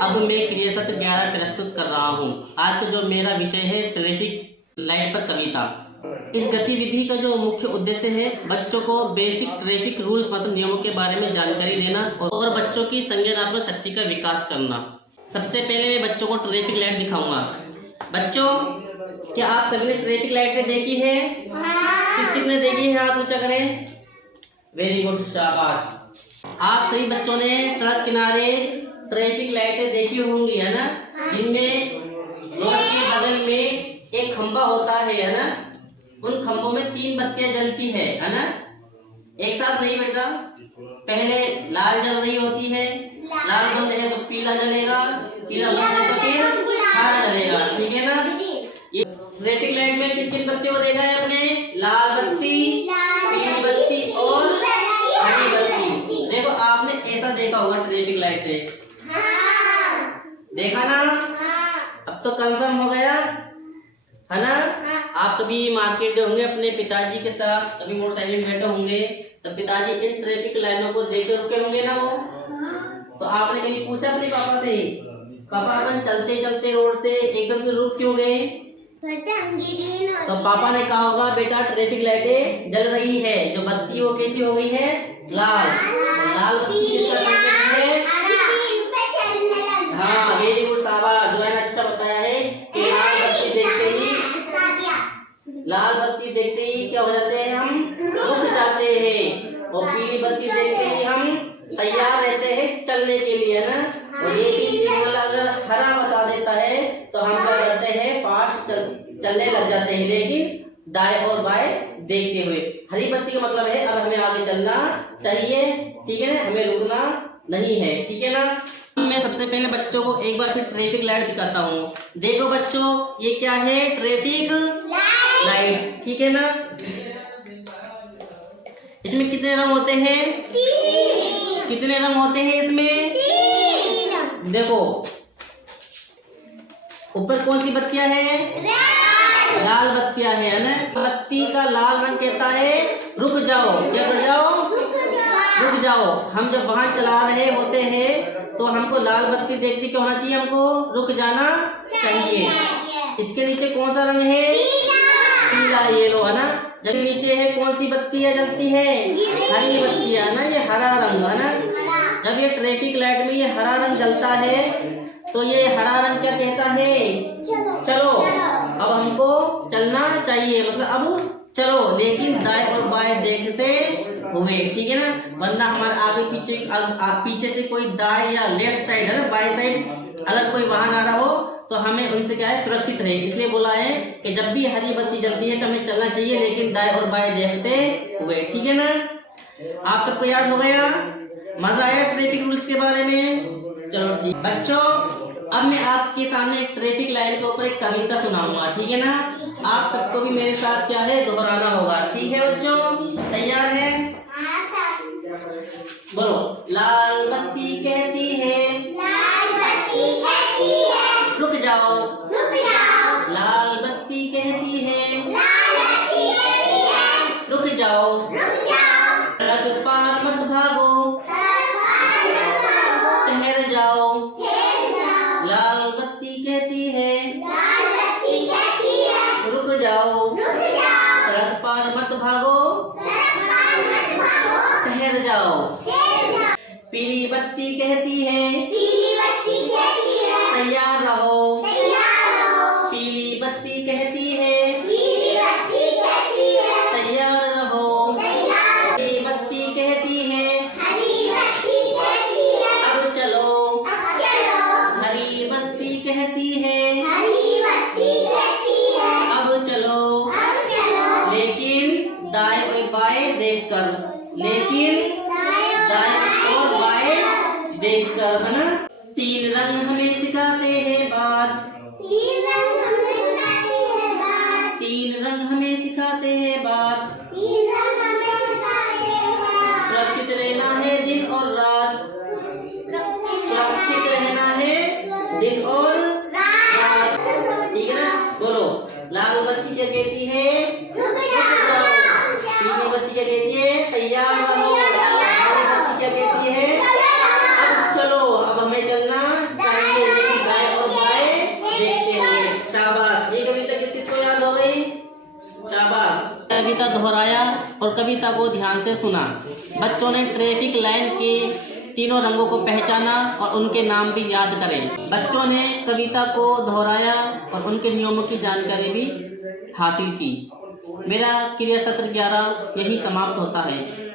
अब मैं क्रियाशब्द 11 प्रस्तुत कर रहा हूँ। आज का जो मेरा विषय है ट्रैफिक लाइट पर कविता। इस गतिविधि का जो मुख्य उद्देश्य है बच्चों को बेसिक ट्रैफिक रूल्स मतलब नियमों के बारे में जानकारी देना और बच्चों की संज्ञानात्मक शक्ति का विकास करना। सबसे पहले मैं बच्चों को ट्रैफिक लाइट दिखाऊंगा। बच्चों, क्या आप सभी ने ट्रैफिक लाइट देखी है? किस किसने देखी है? हाथ ऊंचा करें। वेरी गुड, शाबाश। आप सभी बच्चों ने सड़क किनारे ट्रैफिक लाइटें देखी होंगी, है ना, जिनमें रोड के बगल में एक खंभा होता है ना, उन खंभों में 3 बत्तियां जलती है ना। एक साथ नहीं बेटा, पहले लाल जल रही होती है, लाल बंद है तो पीला जलेगा, पीला बंद है तो फिर हरा जलेगा, ठीक है ना। ये ट्रैफिक लाइट में किन किन बत्तियों को देखा है आपने? लाल बत्ती, पीली बत्ती और हरी बत्ती। देखो आपने ऐसा देखा होगा ट्रैफिक लाइट पे, देखा ना? अब तो कंफर्म हो गया, है ना। आप कभी मार्केट गए होंगे अपने पिताजी के साथ, कभी मोटरसाइकिल में बैठे होंगे, तो पिताजी इन ट्रैफिक लाइनों को देख के रुके होंगे ना वो। तो आपने कभी पूछा अपने पापा से, पापा अपन चलते चलते रोड से एकदम से रुक क्यों गए? तो पापा ने कहा होगा बेटा ट्रैफिक लाइटें जल रही है, जो बत्ती वो कैसी हो गई है? लाल। लाल बत्ती किसका संकेत है? हाँ, वेरी गुड, शाबाश। जो है ना, अच्छा बताया है कि लाल बत्ती देखते ही क्या हो जाते हैं? हम रुक जाते हैं। और पीली बत्ती देखते ही हम तैयार रहते हैं चलने के लिए, ना। और ये सिग्नल अगर हरा बता देता है तो हम क्या करते हैं? फास्ट चलने लग जाते हैं, लेकिन दाएं और बाएं देखते हुए। हरी बत्ती का मतलब है अब हमें आगे चलना चाहिए, ठीक है ना, हमें रुकना नहीं है, ठीक है ना। मैं सबसे पहले बच्चों को एक बार फिर ट्रैफिक लाइट दिखाता हूँ। देखो बच्चों, ये क्या है? ट्रैफिक लाइट, ठीक है ना। इसमें कितने रंग होते हैं? 3। कितने रंग होते हैं इसमें? 3। देखो ऊपर कौन सी बत्तियां हैं? लाल बत्तियां है ना। बत्ती का लाल रंग कहता है रुक जाओ। क्या कर जाओ? रुक जाओ। हम जब वाहन चला रहे होते हैं तो हमको लाल बत्ती देखते क्या होना चाहिए? हमको रुक जाना चाहिए। इसके नीचे कौन सा रंग है? पीला, येलो, है ना। जब नीचे है कौन सी बत्तियां जलती है? हरी बत्तियां, ना, ये हरा रंग है ना। जब ये ट्रैफिक लाइट में ये हरा रंग जलता है तो ये हरा रंग क्या कहता है? चलो। अब हमको चलना चाहिए, मतलब अब चलो, लेकिन दाएं और बाएं देखते हुए, ठीक है ना। वरना हमारे आगे पीछे से कोई दाएं या लेफ्ट साइड, है ना, बाएं साइड अगर कोई वाहन आ रहा हो तो हमें उनसे क्या है? सुरक्षित रहे। इसलिए बोला है कि जब भी हरी बत्ती जलती है तो हमें चलना चाहिए, लेकिन दाएं और बाएं देखते हुए, ठीक है ना। आप सबको याद हो गया? मजा आया ट्रैफिक रूल्स के बारे में? चलो ठीक बच्चों, अब मैं आपके सामने ट्रैफिक लाइन के ऊपर एक कविता सुनाऊंगा, ठीक है ना। आप सबको भी मेरे साथ क्या है? दोहराना होगा, ठीक है बच्चों? तैयार है? बोलो। लाल बत्ती कहती है, रुक जाओ। लाल बत्ती कहती है, रुक जाओ। सड़क पार मत भागो, ठहर जाओ। लाल बत्ती कहती है, रुक जाओ। सड़क पार मत भागो, ठहर जाओ। पीली बत्ती कहती है, तैयार रहो। पीली बत्ती कहती है, तैयार रहो। हरी बत्ती कहती है, अब चलो। हरी बत्ती कहती है, अब चलो। लेकिन दाएं और बाएं देखकर, लेकिन दाएं और बाएं देखकर, है ना। 3 रंग हमें सिखाते हैं बात, 3 रंग हमें सिखाते हैं बात। सुरक्षित रहना है दिन और रात, सुरक्षित रहना है दिन और रात, ठीक है ना। बोलो। लाल बत्ती क्या कहती है? पीली बत्ती क्या कहती है? तैयार रहो। हरी बत्ती क्या कहती है? अब चलो। अब हमें चलना चाहिए। कविता दोहराया और कविता को ध्यान से सुना। बच्चों ने ट्रैफिक लाइन के तीनों रंगों को पहचाना और उनके नाम भी याद करें। बच्चों ने कविता को दोहराया और उनके नियमों की जानकारी भी हासिल की। मेरा क्रिया सत्र 11 यही समाप्त होता है।